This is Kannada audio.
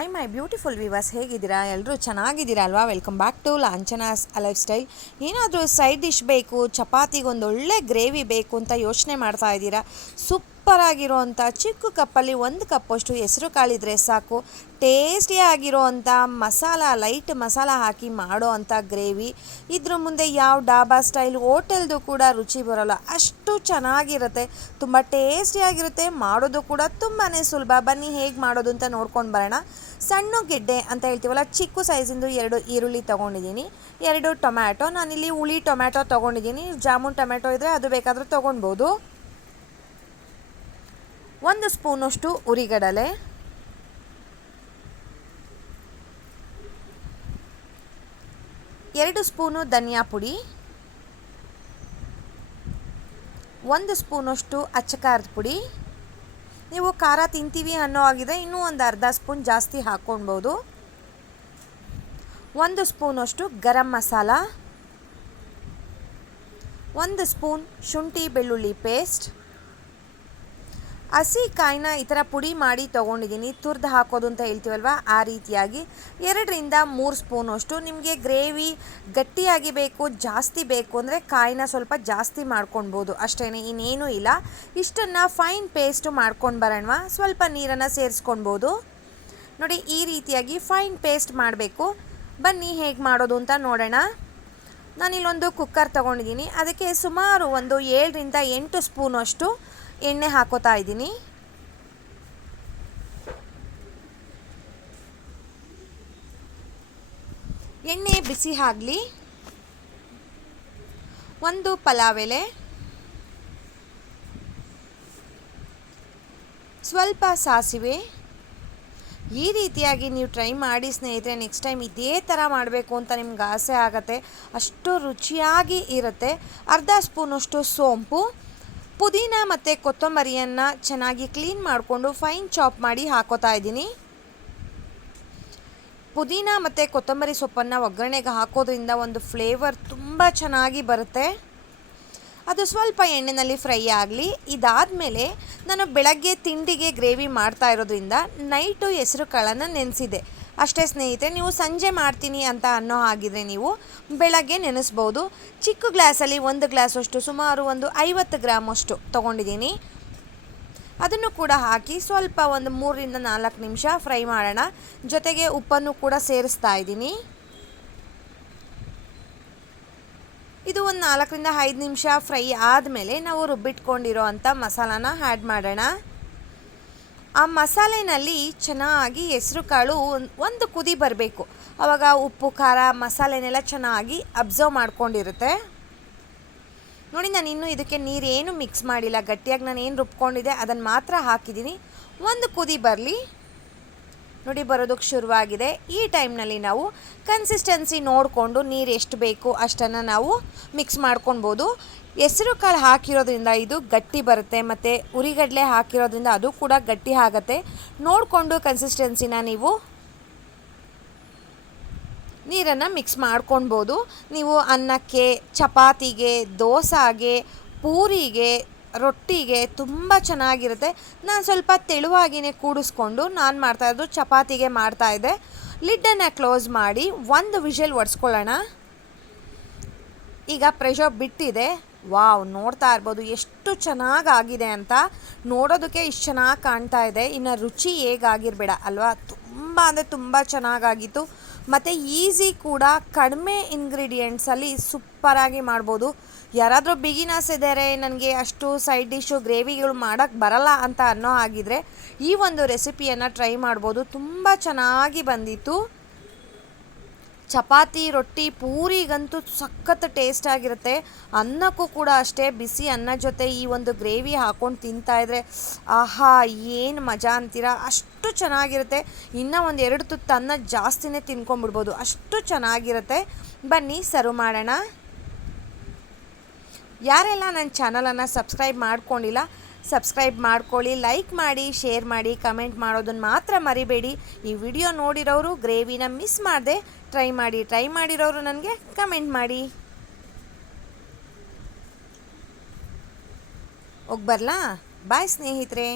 ಐ ಮೈ ಬ್ಯೂಟಿಫುಲ್ ವಿವರ್ಸ್ ಹೇಗಿದ್ದೀರಾ? ಎಲ್ಲರೂ ಚೆನ್ನಾಗಿದ್ದೀರಾ ಅಲ್ವಾ? Welcome back to Lanchana's lifestyle ಏನಾದರೂ ಸೈಡ್ ಡಿಶ್ ಬೇಕು, ಚಪಾತಿಗೊಂದು ಒಳ್ಳೆ ಗ್ರೇವಿ ಬೇಕು ಅಂತ ಯೋಚನೆ ಮಾಡ್ತಾ ಇದ್ದೀರಾ? ಸೂಪರ್ ಆಗಿರೋವಂಥ ಚಿಕ್ಕ ಕಪ್ಪಲ್ಲಿ ಒಂದು ಕಪ್ಪಷ್ಟು ಹೆಸರು ಕಾಳಿದ್ರೆ ಸಾಕು. ಟೇಸ್ಟಿಯಾಗಿರೋವಂಥ ಮಸಾಲ, ಲೈಟ್ ಮಸಾಲ ಹಾಕಿ ಮಾಡೋ ಅಂಥ ಗ್ರೇವಿ. ಇದ್ರ ಮುಂದೆ ಯಾವ ಡಾಬಾ ಸ್ಟೈಲ್ ಹೋಟೆಲ್ದು ಕೂಡ ರುಚಿ ಬರೋಲ್ಲ. ಅಷ್ಟು ಚೆನ್ನಾಗಿರುತ್ತೆ. ತುಂಬ ಟೇಸ್ಟಿಯಾಗಿರುತ್ತೆ. ಮಾಡೋದು ಕೂಡ ತುಂಬಾ ಸುಲಭ. ಬನ್ನಿ ಹೇಗೆ ಮಾಡೋದು ಅಂತ ನೋಡ್ಕೊಂಡು ಬರೋಣ. ಸಣ್ಣ ಗೆಡ್ಡೆ ಅಂತ ಹೇಳ್ತೀವಲ್ಲ, ಚಿಕ್ಕ ಸೈಜಿಂದು ಎರಡು ಈರುಳ್ಳಿ ತೊಗೊಂಡಿದ್ದೀನಿ. ಎರಡು ಟೊಮ್ಯಾಟೊ. ನಾನಿಲ್ಲಿ ಹುಳಿ ಟೊಮ್ಯಾಟೊ ತೊಗೊಂಡಿದ್ದೀನಿ. ಜಾಮೂನ್ ಟೊಮ್ಯಾಟೊ ಇದ್ದರೆ ಅದು ಬೇಕಾದರೂ ತೊಗೊಳ್ಬೋದು ಒಂದು ಸ್ಪೂನಷ್ಟು ಉರಿಗಡಲೆ. ಎರಡು ಸ್ಪೂನು ಧನಿಯಾ ಪುಡಿ. ಒಂದು ಸ್ಪೂನಷ್ಟು ಅಚ್ಚ ಖಾರದ ಪುಡಿ. ನೀವು ಖಾರ ತಿಂತೀವಿ ಅನ್ನೋ ಆಗಿದೆ, ಇನ್ನೂ ಒಂದು ಅರ್ಧ ಸ್ಪೂನ್ ಜಾಸ್ತಿ ಹಾಕ್ಕೊಳ್ಬೋದು. ಒಂದು ಸ್ಪೂನಷ್ಟು ಗರಂ ಮಸಾಲ. ಒಂದು ಸ್ಪೂನ್ ಶುಂಠಿ ಬೆಳ್ಳುಳ್ಳಿ ಪೇಸ್ಟ್. ಹಸಿ ಕಾಯಿನ ಈ ಥರ ಪುಡಿ ಮಾಡಿ ತೊಗೊಂಡಿದ್ದೀನಿ. ತುರ್ದು ಹಾಕೋದು ಅಂತ ಹೇಳ್ತೀವಲ್ವ? ಆ ರೀತಿಯಾಗಿ. ಎರಡರಿಂದ ಮೂರು ಸ್ಪೂನಷ್ಟು ನಿಮಗೆ ಗ್ರೇವಿ ಗಟ್ಟಿಯಾಗಿ ಬೇಕು, ಜಾಸ್ತಿ ಬೇಕು ಅಂದರೆ ಕಾಯಿನ ಸ್ವಲ್ಪ ಜಾಸ್ತಿ ಮಾಡ್ಕೊಳ್ಬೋದು. ಅಷ್ಟೇ ಇನ್ನೇನೂ ಇಲ್ಲ. ಇಷ್ಟನ್ನು ಫೈನ್ ಪೇಸ್ಟು ಮಾಡ್ಕೊಂಡು ಬರೋಣ ಸ್ವಲ್ಪ ನೀರನ್ನು ಸೇರಿಸ್ಕೊಳ್ಬೋದು. ನೋಡಿ, ಈ ರೀತಿಯಾಗಿ ಫೈನ್ ಪೇಸ್ಟ್ ಮಾಡಬೇಕು. ಬನ್ನಿ, ಹೇಗೆ ಮಾಡೋದು ಅಂತ ನೋಡೋಣ. ನಾನಿಲ್ಲೊಂದು ಕುಕ್ಕರ್ ತೊಗೊಂಡಿದ್ದೀನಿ. ಅದಕ್ಕೆ ಸುಮಾರು ಒಂದು ಏಳರಿಂದ ಎಂಟು ಸ್ಪೂನಷ್ಟು ಎಣ್ಣೆ ಹಾಕೋತಾ ಇದ್ದೀನಿ. ಎಣ್ಣೆ ಬಿಸಿ ಆಗಲಿ. ಒಂದು ಪಲಾವ್ ಎಲೆ ಸ್ವಲ್ಪ ಸಾಸಿವೆ. ಈ ರೀತಿಯಾಗಿ ನೀವು ಟ್ರೈ ಮಾಡಿ ಸ್ನೇಹಿತರೆ, ನೆಕ್ಸ್ಟ್ ಟೈಮ್ ಇದೇ ಥರ ಮಾಡಬೇಕು ಅಂತ ನಿಮ್ಗೆ ಆಸೆ ಆಗುತ್ತೆ. ಅಷ್ಟು ರುಚಿಯಾಗಿ ಇರುತ್ತೆ. ಅರ್ಧ ಸ್ಪೂನಷ್ಟು ಸೋಂಪು. ಪುದೀನ ಮತ್ತು ಕೊತ್ತಂಬರಿಯನ್ನು ಚೆನ್ನಾಗಿ ಕ್ಲೀನ್ ಮಾಡಿಕೊಂಡು ಫೈನ್ ಚಾಪ್ ಮಾಡಿ ಹಾಕೋತಾ ಇದ್ದೀನಿ. ಪುದೀನ ಮತ್ತು ಕೊತ್ತಂಬರಿ ಸೊಪ್ಪನ್ನು ಒಗ್ಗರಣೆಗೆ ಹಾಕೋದ್ರಿಂದ ಒಂದು ಫ್ಲೇವರ್ ತುಂಬ ಚೆನ್ನಾಗಿ ಬರುತ್ತೆ. ಅದು ಸ್ವಲ್ಪ ಎಣ್ಣೆಯಲ್ಲಿ ಫ್ರೈ ಆಗಲಿ, ಇದಾದಮೇಲೆ ನಾನು ಬೆಳಗ್ಗೆ ತಿಂಡಿಗೆ ಗ್ರೇವಿ ಮಾಡ್ತಾ ಇರೋದ್ರಿಂದ ನೈಟು ಹೆಸರು ಕಾಳನ್ನು ನೆನೆಸಿದೆ. ಅಷ್ಟೇ ಸ್ನೇಹಿತರೆ, ನೀವು ಸಂಜೆ ಮಾಡ್ತೀನಿ ಅಂತ ಅನ್ನೋ ಹಾಗಿದ್ರೆ ನೀವು ಬೆಳಗ್ಗೆ ನೆನೆಸ್ಬೋದು. ಚಿಕ್ಕ ಗ್ಲಾಸಲ್ಲಿ ಒಂದು ಗ್ಲಾಸಷ್ಟು, ಸುಮಾರು ಒಂದು ಐವತ್ತು ಗ್ರಾಮಷ್ಟು ತೊಗೊಂಡಿದ್ದೀನಿ. ಅದನ್ನು ಕೂಡ ಹಾಕಿ ಸ್ವಲ್ಪ ಒಂದು ಮೂರರಿಂದ ನಾಲ್ಕು ನಿಮಿಷ ಫ್ರೈ ಮಾಡೋಣ. ಜೊತೆಗೆ ಉಪ್ಪನ್ನು ಕೂಡ ಸೇರಿಸ್ತಾ ಇದ್ದೀನಿ. ಇದು ಒಂದು ನಾಲ್ಕರಿಂದ ಐದು ನಿಮಿಷ ಫ್ರೈ ಆದಮೇಲೆ ನಾವು ರುಬ್ಬಿಟ್ಕೊಂಡಿರೋ ಅಂಥ ಮಸಾಲಾನ ಆ್ಯಡ್ ಮಾಡೋಣ. ಆ ಮಸಾಲೆನಲ್ಲಿ ಚೆನ್ನಾಗಿ ಹೆಸರು ಕಾಳು ಒಂದು ಕುದಿ ಬರಬೇಕು. ಆವಾಗ ಉಪ್ಪು, ಖಾರ ಮಸಾಲೆನೆಲ್ಲ ಚೆನ್ನಾಗಿ ಅಬ್ಸರ್ವ್ ಮಾಡ್ಕೊಂಡಿರುತ್ತೆ. ನೋಡಿ, ನಾನು ಇನ್ನೂ ಇದಕ್ಕೆ ನೀರೇನು ಮಿಕ್ಸ್ ಮಾಡಿಲ್ಲ. ಗಟ್ಟಿಯಾಗಿ ನಾನು ಏನು ರುಬ್ಕೊಂಡಿದ್ದೆ ಅದನ್ನು ಮಾತ್ರ ಹಾಕಿದ್ದೀನಿ. ಒಂದು ಕುದಿ ಬರಲಿ. ನೋಡಿ ಬರೋದಕ್ಕೆ ಶುರುವಾಗಿದೆ. ಈ ಟೈಮ್ನಲ್ಲಿ ನಾವು ಕನ್ಸಿಸ್ಟೆನ್ಸಿ ನೋಡಿಕೊಂಡು ನೀರು ಎಷ್ಟು ಬೇಕು ಅಷ್ಟನ್ನು ನಾವು ಮಿಕ್ಸ್ ಮಾಡ್ಕೊಳ್ಬೋದು. ಹೆಸರು ಕಾಳು ಹಾಕಿರೋದ್ರಿಂದ ಇದು ಗಟ್ಟಿ ಬರುತ್ತೆ, ಮತ್ತು ಉರಿಗಡಲೆ ಹಾಕಿರೋದ್ರಿಂದ ಅದು ಕೂಡ ಗಟ್ಟಿ ಆಗುತ್ತೆ. ನೋಡಿಕೊಂಡು ಕನ್ಸಿಸ್ಟೆನ್ಸಿನ ನೀವು ನೀರನ್ನು ಮಿಕ್ಸ್ ಮಾಡ್ಕೊಳ್ಬೋದು. ನೀವು ಅನ್ನಕ್ಕೆ, ಚಪಾತಿಗೆ, ದೋಸಾಗೆ, ಪೂರಿಗೆ ರೊಟ್ಟಿಗೆ ತುಂಬ ಚೆನ್ನಾಗಿರುತ್ತೆ. ನಾನು ಸ್ವಲ್ಪ ತೆಳುವಾಗಿಯೇ ಕೂಡಿಸ್ಕೊಂಡು ನಾನು ಮಾಡ್ತಾಯಿದ್ದು ಚಪಾತಿಗೆ ಮಾಡ್ತಾಯಿದ್ದೆ ಲಿಡ್ಡನ್ನು ಕ್ಲೋಸ್ ಮಾಡಿ ಒಂದು ವಿಷಲ್ ಒಡ್ಸ್ಕೊಳ್ಳೋಣ. ಈಗ ಪ್ರೆಷರ್ ಬಿಟ್ಟಿದೆ. ವಾವ್, ನೋಡ್ತಾ ಇರ್ಬೋದು ಎಷ್ಟು ಚೆನ್ನಾಗಾಗಿದೆ ಅಂತ. ನೋಡೋದಕ್ಕೆ ಇಷ್ಟು ಚೆನ್ನಾಗಿ ಕಾಣ್ತಾ ಇದೆ. ಇನ್ನು ರುಚಿ ಹೇಗಾಗಿರಬೇಡ ಅಲ್ವಾ? ತುಂಬ ಅಂದರೆ ತುಂಬ ಚೆನ್ನಾಗಾಗಿತ್ತು ಮತ್ತು ಈಸಿ ಕೂಡ ಕಡಿಮೆ ಇಂಗ್ರೀಡಿಯೆಂಟ್ಸಲ್ಲಿ ಸೂಪರಾಗಿ ಮಾಡ್ಬೋದು. ಯಾರಾದರೂ ಬಿಗಿನರ್ಸ್ ಇದ್ದಾರೆ ನನಗೆ ಅಷ್ಟು ಸೈಡ್ ಡಿಶ್ಶು ಗ್ರೇವಿಗಳು ಮಾಡೋಕ್ಕೆ ಬರಲ್ಲ ಅಂತ ಅನ್ನೋ ಆಗಿದ್ರೆ ಈ ಒಂದು ರೆಸಿಪಿಯನ್ನು ಟ್ರೈ ಮಾಡ್ಬೋದು. ತುಂಬ ಚೆನ್ನಾಗಿ ಬಂದಿತ್ತು. ಚಪಾತಿ, ರೊಟ್ಟಿ, ಪೂರಿಗಂತೂ ಸಖತ್ ಟೇಸ್ಟ್ ಆಗಿರುತ್ತೆ. ಅನ್ನಕ್ಕೂ ಕೂಡ ಅಷ್ಟೇ ಬಿಸಿ ಅನ್ನ ಜೊತೆ ಈ ಒಂದು ಗ್ರೇವಿ ಹಾಕ್ಕೊಂಡು ತಿಂತಾಯಿದ್ರೆ ಆಹಾ, ಏನು ಮಜಾ ಅಂತೀರಾ? ಅಷ್ಟು ಚೆನ್ನಾಗಿರುತ್ತೆ. ಇನ್ನೂ ಒಂದು ಎರಡು ತುತ್ತು ಅನ್ನ ಜಾಸ್ತಿನೇ ತಿನ್ಕೊಂಬಿಡ್ಬೋದು ಅಷ್ಟು ಚೆನ್ನಾಗಿರುತ್ತೆ. ಬನ್ನಿ ಸರ್ವ್ ಮಾಡೋಣ. ಯಾರೆಲ್ಲ ನನ್ನ ಚಾನಲನ್ನು ಸಬ್ಸ್ಕ್ರೈಬ್ ಮಾಡ್ಕೊಂಡಿಲ್ಲ ಸಬ್ಸ್ಕ್ರೈಬ್ ಮಾಡ್ಕೊಳ್ಳಿ, ಲೈಕ್ ಮಾಡಿ, ಶೇರ್ ಮಾಡಿ, ಕಮೆಂಟ್ ಮಾಡೋದನ್ನು ಮಾತ್ರ ಮರಿಬೇಡಿ. ಈ ವಿಡಿಯೋ ನೋಡಿರೋರು ಗ್ರೇವಿನ ಮಿಸ್ ಮಾಡದೆ, ಟ್ರೈ ಮಾಡಿ, ಟ್ರೈ ಮಾಡಿರೋರು ನನಗೆ ಕಮೆಂಟ್ ಮಾಡಿ. ಹೋಗಿ ಬರಲಾ? ಬಾಯ್ ಸ್ನೇಹಿತರೆ.